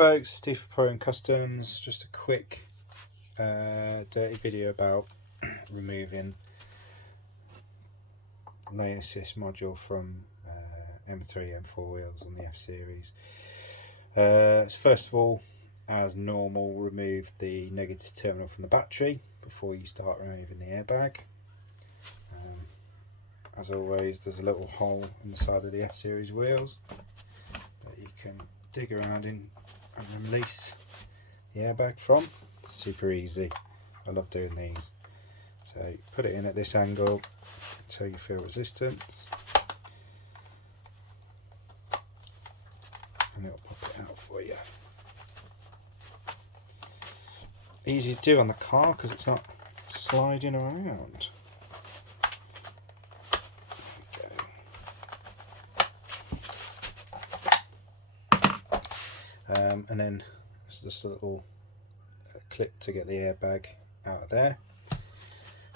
folks, Steve Pro and Customs. Just a quick dirty video about removing lane assist module from M3 and 4 wheels on the F series. So first of all, as normal, remove the negative terminal from the battery before you start removing the airbag. As always, there's a little hole in the side of the F series wheels that you can dig around in and release the airbag from. It's super easy. I love doing these. So put it in at this angle until you feel resistance, and it'll pop it out for you. Easy to do on the car because it's not sliding around. And then there's just a little clip to get the airbag out of there.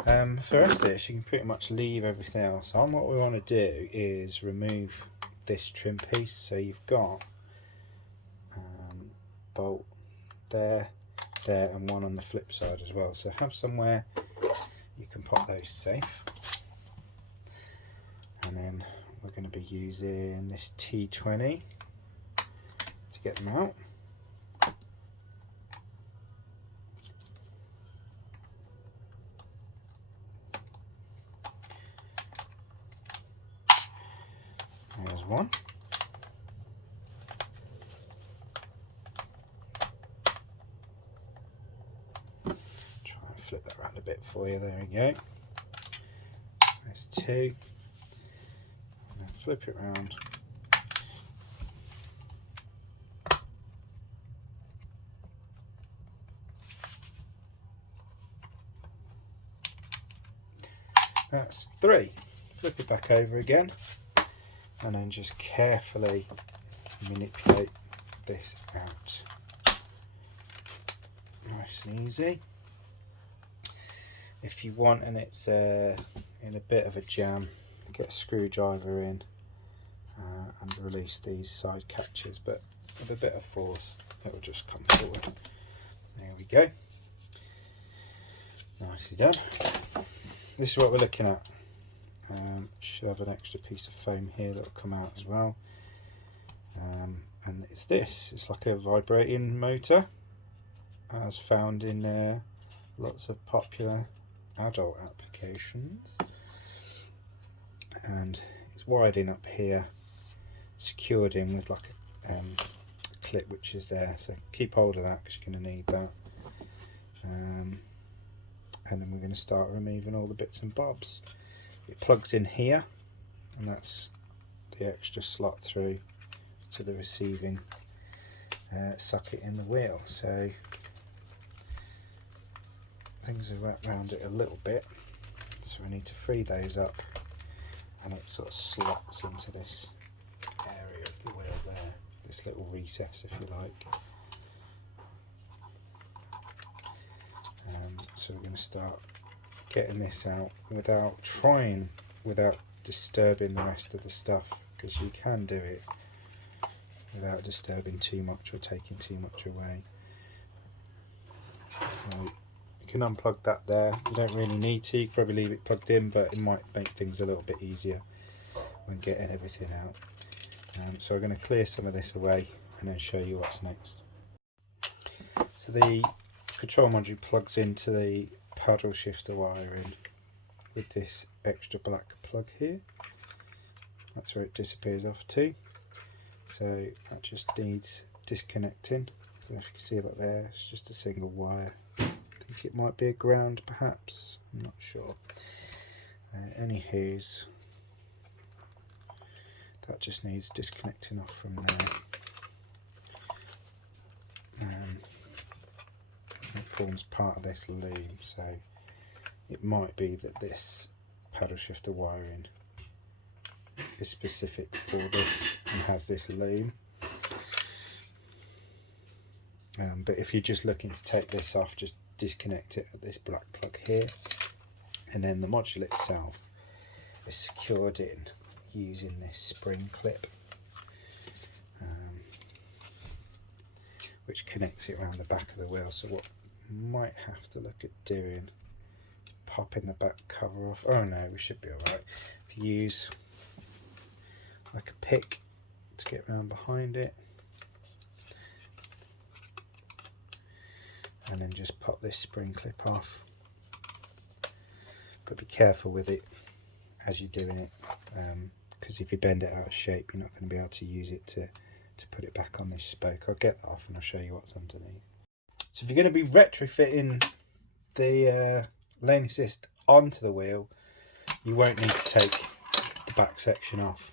For the rest of this, you can pretty much leave everything else on. What we want to do is remove this trim piece. So you've got bolt there, there, and one on the flip side as well. So have somewhere you can pop those safe. And then we're going to be using this T20 to get them out. There's one. Try and flip that around a bit for you. There we go. There's two. And then flip it around. That's three. Flip it back over again, and then just carefully manipulate this out. Nice and easy. If you want and it's in a bit of a jam, get a screwdriver in and release these side catches, but with a bit of force it will just come forward. There we go. Nicely done. This is what we're looking at. Should have an extra piece of foam here that will come out as well. And it's this. It's like a vibrating motor, as found in lots of popular adult applications. And it's wired in up here, secured in with like a clip which is there. So keep hold of that because you're going to need that. And then we're going to start removing all the bits and bobs. It plugs in here, and that's the extra slot through to the receiving socket in the wheel. So things are wrapped around it a little bit, so we need to free those up, and it sort of slots into this area of the wheel there, this little recess if you like. So we're going to start getting this out without disturbing the rest of the stuff, because you can do it without disturbing too much or taking too much away. So you can unplug that there. You don't really need to. You can probably leave it plugged in, but it might make things a little bit easier when getting everything out. So we're going to clear some of this away and then show you what's next. So the control module plugs into the paddle shifter wiring with this extra black plug here. That's where it disappears off to. So that just needs disconnecting. So if you can see that there, it's just a single wire. I think it might be a ground perhaps, I'm not sure. Anywho's, that just needs disconnecting off from there. It forms part of this loom, so it might be that this paddle shifter wiring is specific for this and has this loom. But if you're just looking to take this off, just disconnect it at this black plug here, and then the module itself is secured in using this spring clip, which connects it around the back of the wheel. So what might have to look at doing, popping the back cover off. Oh no, we should be alright. If you use like a pick to get around behind it, and then just pop this spring clip off. But be careful with it as you're doing it, because if you bend it out of shape, you're not going to be able to use it to put it back on this spoke. I'll get that off and I'll show you what's underneath. So if you're going to be retrofitting the lane assist onto the wheel, you won't need to take the back section off.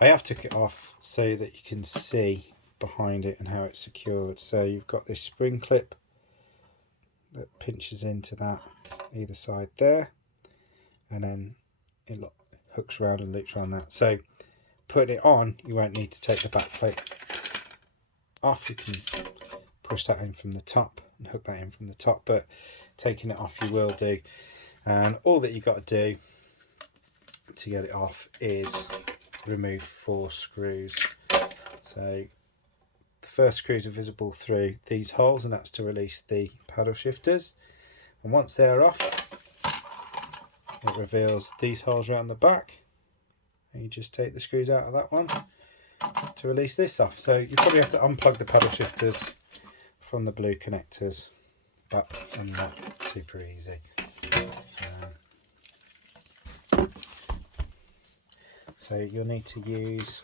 I have took it off so that you can see behind it and how it's secured. So you've got this spring clip that pinches into that either side there, and then it hooks around and loops around that. So putting it on, you won't need to take the back plate off. You can push that in from the top and hook that in from the top, but taking it off you will do. And all that you've got to do to get it off is remove 4 screws. So the first screws are visible through these holes, and that's to release the paddle shifters. And once they're off, it reveals these holes around the back, and you just take the screws out of that one to release this off. So you probably have to unplug the paddle shifters from the blue connectors, but I'm not super easy. So you'll need to use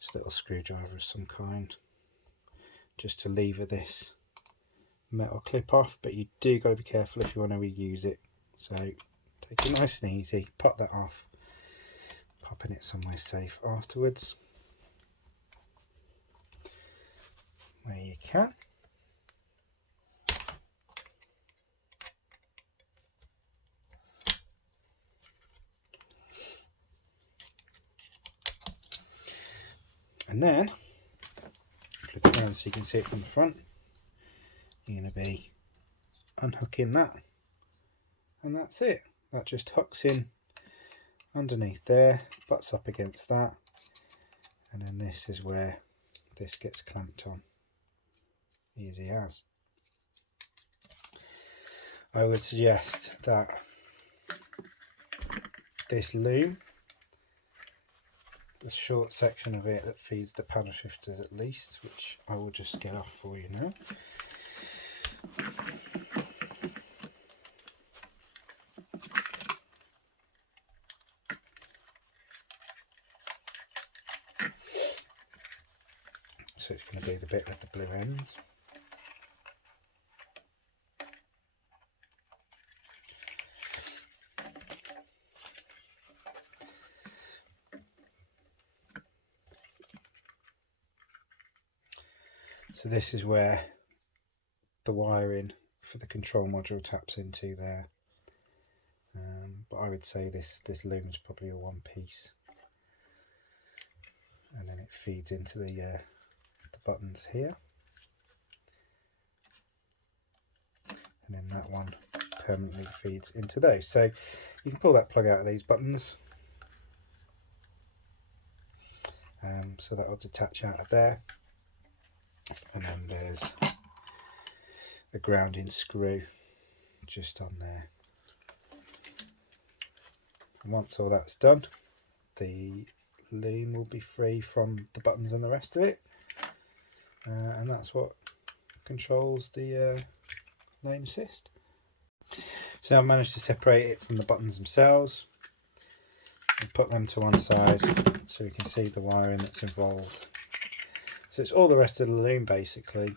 just a little screwdriver of some kind just to lever this metal clip off, but you do got to be careful if you want to reuse it. So take it nice and easy, pop that off, popping it somewhere safe afterwards where you can. And then flip it around so you can see it from the front. You're going to be unhooking that, and that's it. That just hooks in underneath there, butts up against that, and then this is where this gets clamped on. Easy as. I would suggest that this loom, the short section of it that feeds the paddle shifters at least, which I will just get off for you now. So it's going to be the bit with the blue ends. So this is where the wiring for the control module taps into there. But I would say this loom is probably a one piece, and then it feeds into the buttons here, and then that one permanently feeds into those. So you can pull that plug out of these buttons, so that will detach out of there. And then there's a grounding screw just on there. And once all that's done, the loom will be free from the buttons and the rest of it, and that's what controls the lane assist. So I've managed to separate it from the buttons themselves and put them to one side so you can see the wiring that's involved. So it's all the rest of the loom basically. I'm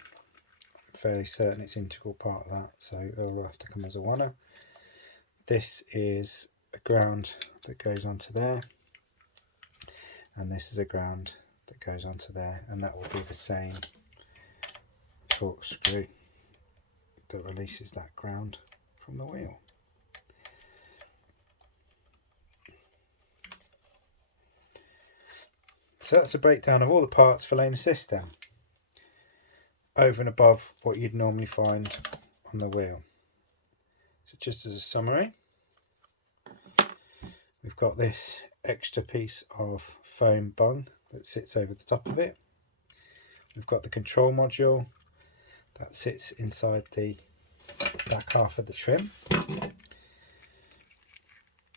fairly certain it's an integral part of that, so it'll have to come as a oneer. This is a ground that goes onto there, and this is a ground that goes onto there, and that will be the same torque screw that releases that ground from the wheel. So that's a breakdown of all the parts for lane assist then, over and above what you'd normally find on the wheel. So just as a summary, we've got this extra piece of foam bung that sits over the top of it. We've got the control module that sits inside the back half of the trim.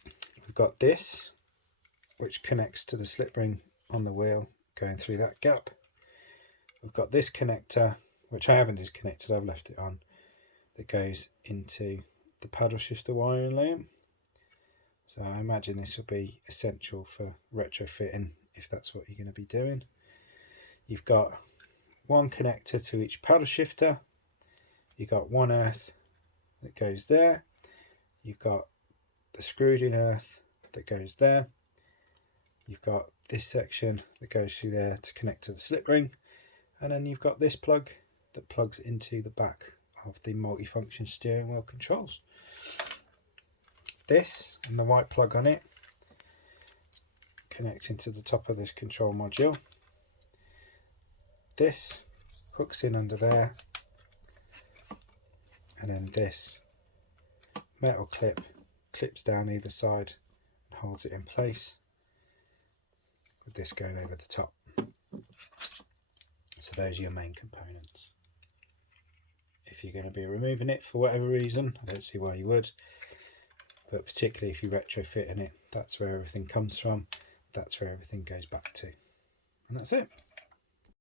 We've got this, which connects to the slip ring on the wheel going through that gap. We've got this connector, which I haven't disconnected, I've left it on, that goes into the paddle shifter wiring loom. So I imagine this will be essential for retrofitting if that's what you're going to be doing. You've got one connector to each paddle shifter. You've got one earth that goes there. You've got the screwed in earth that goes there. You've got this section that goes through there to connect to the slip ring. And then you've got this plug that plugs into the back of the multifunction steering wheel controls. This and the white plug on it connects into the top of this control module. This hooks in under there, and then this metal clip clips down either side and holds it in place, with this going over the top. So those are your main components. If you're going to be removing it for whatever reason, I don't see why you would, but particularly if you retrofit in it, that's where everything comes from, that's where everything goes back to, and that's it.